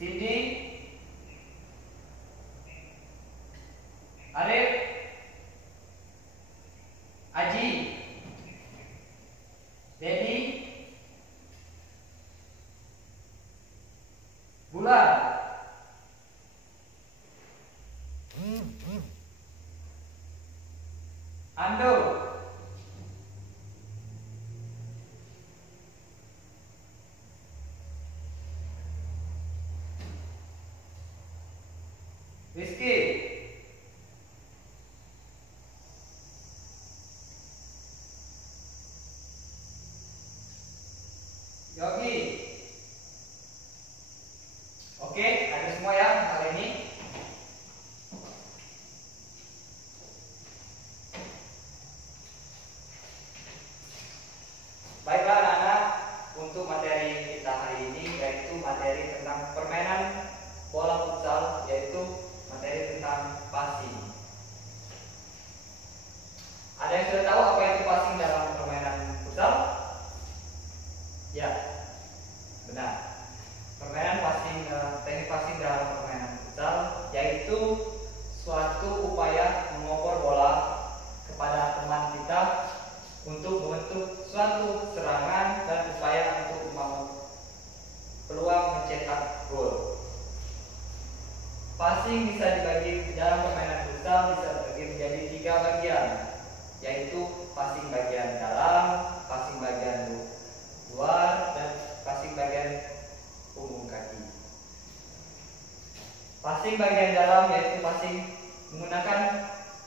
Cindy, Arif, Aji, Dedi, Bulan, Ando, Rizky, Yogi. Oke, ada semua ya kali ini. Baiklah anak-anak, untuk materi kita hari ini yaitu materi tentang permainan bola futsal, yaitu materi tentang passing. Ada yang sudah tahu apa itu passing dalam permainan futsal? Ya, benar. Permainan passing, teknik passing dalam permainan futsal yaitu suatu upaya mengoper bola kepada teman kita untuk membentuk suatu serangan dan upaya untuk membangun peluang mencetak gol. Passing bisa dibagi dalam permainan futsal bisa dibagi menjadi 3 bagian, yaitu passing bagian dalam, passing bagian luar, dan passing bagian punggung kaki. Passing bagian dalam yaitu passing menggunakan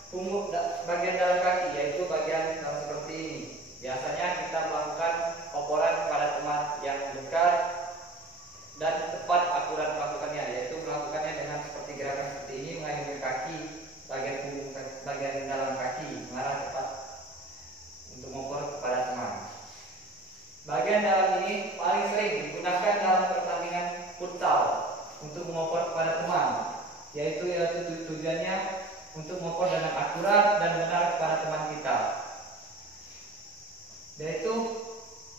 punggung bagian dalam kaki, yaitu bagian seperti ini. Biasanya kita melakukan operan kepada teman yang dekat dan tepat akurat melakukannya, yaitu melakukannya dengan seperti gerakan seperti ini, mengayunkan kaki bagian punggung bagian dalam kaki mengarah tepat untuk mengoper kepada teman. Bagian dalam ini paling sering digunakan dalam pertandingan futsal untuk mengoper kepada teman, yaitu tujuannya untuk mengoper dengan akurat dan benar kepada teman kita. Yaitu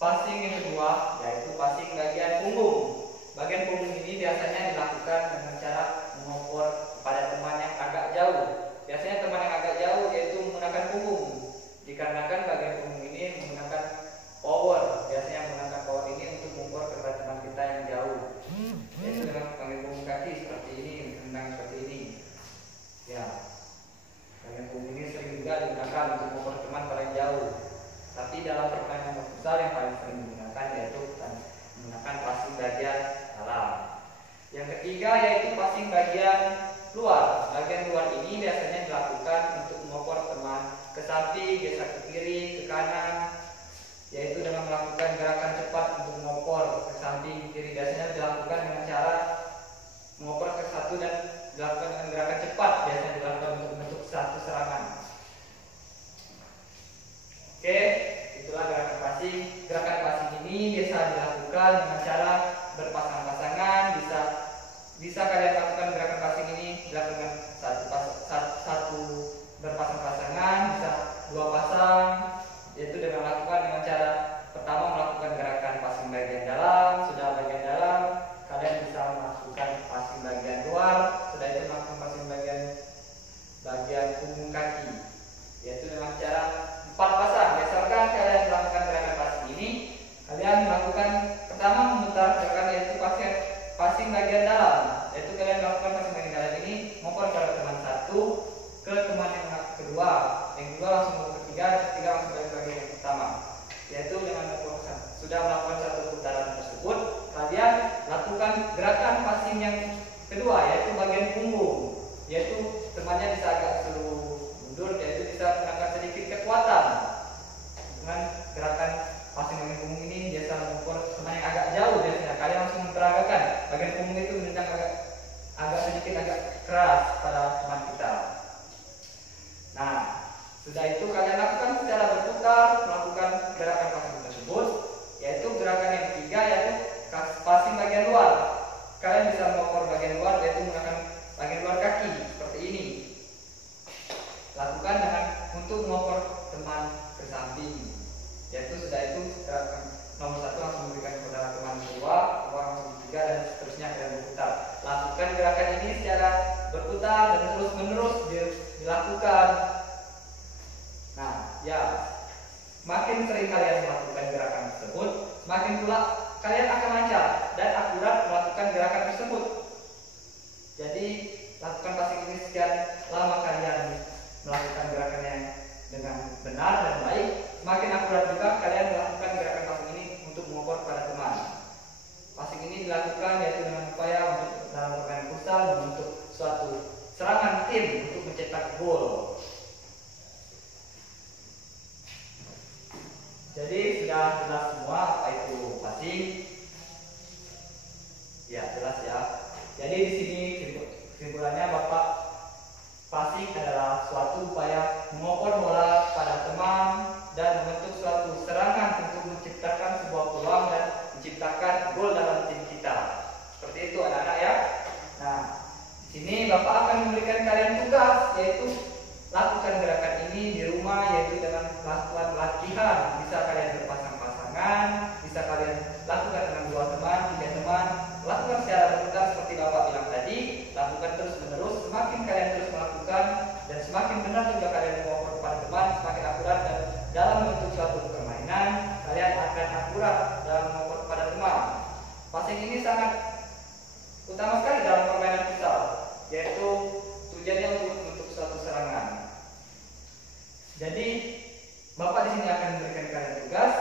passing yang kedua, yaitu passing bagian punggung. Bagian punggung ini biasanya dilakukan dengan cara mengoper kepada teman yang agak jauh. Biasanya teman yang agak jauh yaitu menggunakan punggung, dikarenakan bagian punggung ini menggunakan power. Biasanya menggunakan power ini untuk mengoper kepada teman kita yang jauh, yaitu dengan bagian punggung kaki seperti ini, tendang seperti ini. Ya, bagian punggung ini sering juga digunakan untuk mengoper teman paling jauh. Tapi dalam permainan futsal yang paling sering digunakan yaitu menggunakan passing bagian dalam. Yang ketiga yaitu passing bagian luar. Bagian luar ini biasanya dilakukan untuk mengoper teman ke samping, geser ke kiri, ke kanan, yaitu dengan melakukan gerakan cepat untuk mengoper ke samping, ke kiri. Biasanya dilakukan dengan cara mengoper ke satu dan dilakukan dengan gerakan cepat. Biasanya dilakukan untuk membentuk satu serangan. Oke, itulah gerakan passing. Gerakan passing ini biasa dilakukan dengan cara berpasang-pasangan. Bisa kalian lakukan gerakan passing ini dilakukan satu berpasang-pasangan, bisa 2 pasang, yaitu dengan melakukan dengan cara pertama melakukan gerakan passing bagian dalam. Sudah bagian dalam, kalian bisa melakukan passing bagian luar. Sudah itu melakukan passing bagian punggung kaki, yaitu dengan cara 4 pasang. Misalkan kalian melakukan gerakan passing ini, kalian melakukan pertama memutar gerakan yaitu passing bagian dalam, yaitu kalian melakukan passing bagian dalam ini mengoper ke teman satu ke teman yang kedua, langsung ke ketiga langsung ke bagian yang pertama, yaitu dengan sudah melakukan satu putaran tersebut, kalian lakukan gerakan passing yang kedua yaitu bagian punggung, yaitu temannya bisa agak mundur, yaitu bisa menggunakan sedikit kekuatan. Dengan gerakan passing bagian punggung ini biasa mengukur teman yang agak jauh. Biasanya kalian langsung memperagakan bagian punggung itu menendang agak sedikit agak keras pada teman kita. Nah, sudah itu kalian lakukan secara berputar melakukan gerakan passing tersebut, yaitu gerakan yang ketiga yaitu passing bagian luar. Kalian bisa mengukur bagian luar yaitu menggunakan bagian luar kaki seperti ini. Lakukan dengan untuk mengoper teman ke samping, yaitu sudah itu nomor 1 langsung memberikan kepada teman kedua, nomor 3 dan seterusnya kalian berputar. dan akurat melakukan gerakan tersebut. Jadi lakukan passing ini sekian lama kalian melakukan gerakannya dengan benar dan baik, semakin akurat juga kalian melakukan gerakan passing ini untuk mengoper pada teman. Passing ini dilakukan yaitu dengan upaya untuk dalam permainan futsal membentuk suatu serangan tim untuk mencetak gol. Jadi sudah jelas semua apa itu passing? Ya, jelas ya. Jadi di sini kesimpulannya Bapak, passing adalah suatu upaya mengoper bola pada teman dan membentuk suatu serangan untuk menciptakan sebuah peluang dan menciptakan gol dalam tim kita. Seperti itu anak-anak ya. Nah, di sini Bapak akan memberikan kalian tugas, yaitu lakukan gerakan ini di rumah, yaitu dengan melakukan latihan. Bisa kalian berpasang-pasangan, bisa kalian lakukan dengan 2 teman, 3 teman, lakukan secara berulang seperti Bapak bilang tadi. Lakukan terus menerus, semakin kalian terus melakukan dan semakin benar juga kalian mengoper kepada teman, semakin akurat dan dalam bentuk suatu permainan kalian akan akurat dalam mengoper kepada teman. Passing ini sangat utama sekali dalam permainan futsal, yaitu tujuannya untuk membentuk suatu serangan. Jadi Bapak di sini akan memberikan kalian tugas,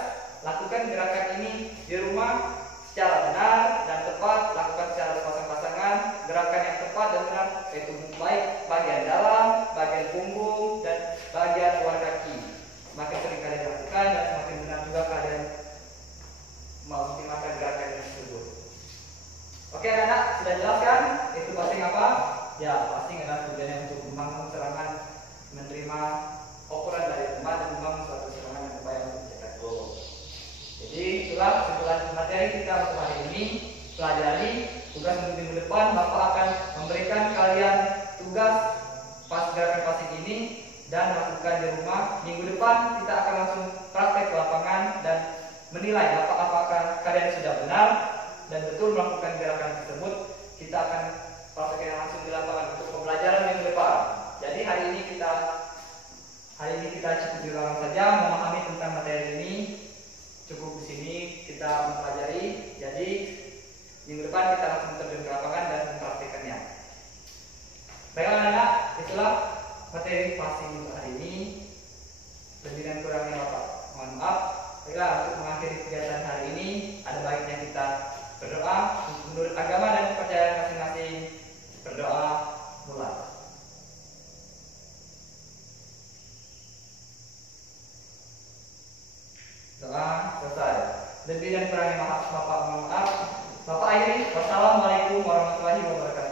lakukan gerakan ini di rumah secara benar dan tepat, lakukan secara pasang-pasangan, gerakan yang tepat dan benar, yaitu baik bagian dalam, bagian punggung dan bagian luar kaki. Semakin sering kalian lakukan dan semakin benar juga kalian mengoptimalkan gerakan tersebut. Oke anak-anak, sudah jelaskan itu passing apa? Ya, passing adalah tujuannya untuk membangun serangan, menerima operan dari teman dan membangun suatu serangan yang upaya untuk mencetak gol. Jadi itulah kesimpulan materi kita untuk hari ini. Pelajari tugas untuk minggu depan. Bapak akan memberikan kalian tugas pas gerakan passing ini dan lakukan di rumah. Minggu depan kita akan langsung praktek ke lapangan dan menilai apakah kalian sudah benar dan betul melakukan gerakan tersebut. Kita akan praktekkan langsung di lapangan untuk pembelajaran minggu depan. Jadi hari ini kita cukup di ruangan saja memahami tentang materi ini. Cukup di sini kita mempelajari. Jadi minggu depan kita langsung terjun ke lapangan dan mempraktikkannya. Baiklah anak-anak, itulah materi passing untuk hari ini. Lebih dan kurangnya Bapak mohon maaf. Baiklah, untuk mengakhiri kegiatan hari ini ada baiknya kita berdoa menurut agama dan kepercayaan masing-masing. Berdoa mulai. Doa selesai. Lebih dan kurangnya maaf Bapak mohon maaf. Bapak akhiri. Wassalamualaikum warahmatullahi wabarakatuh.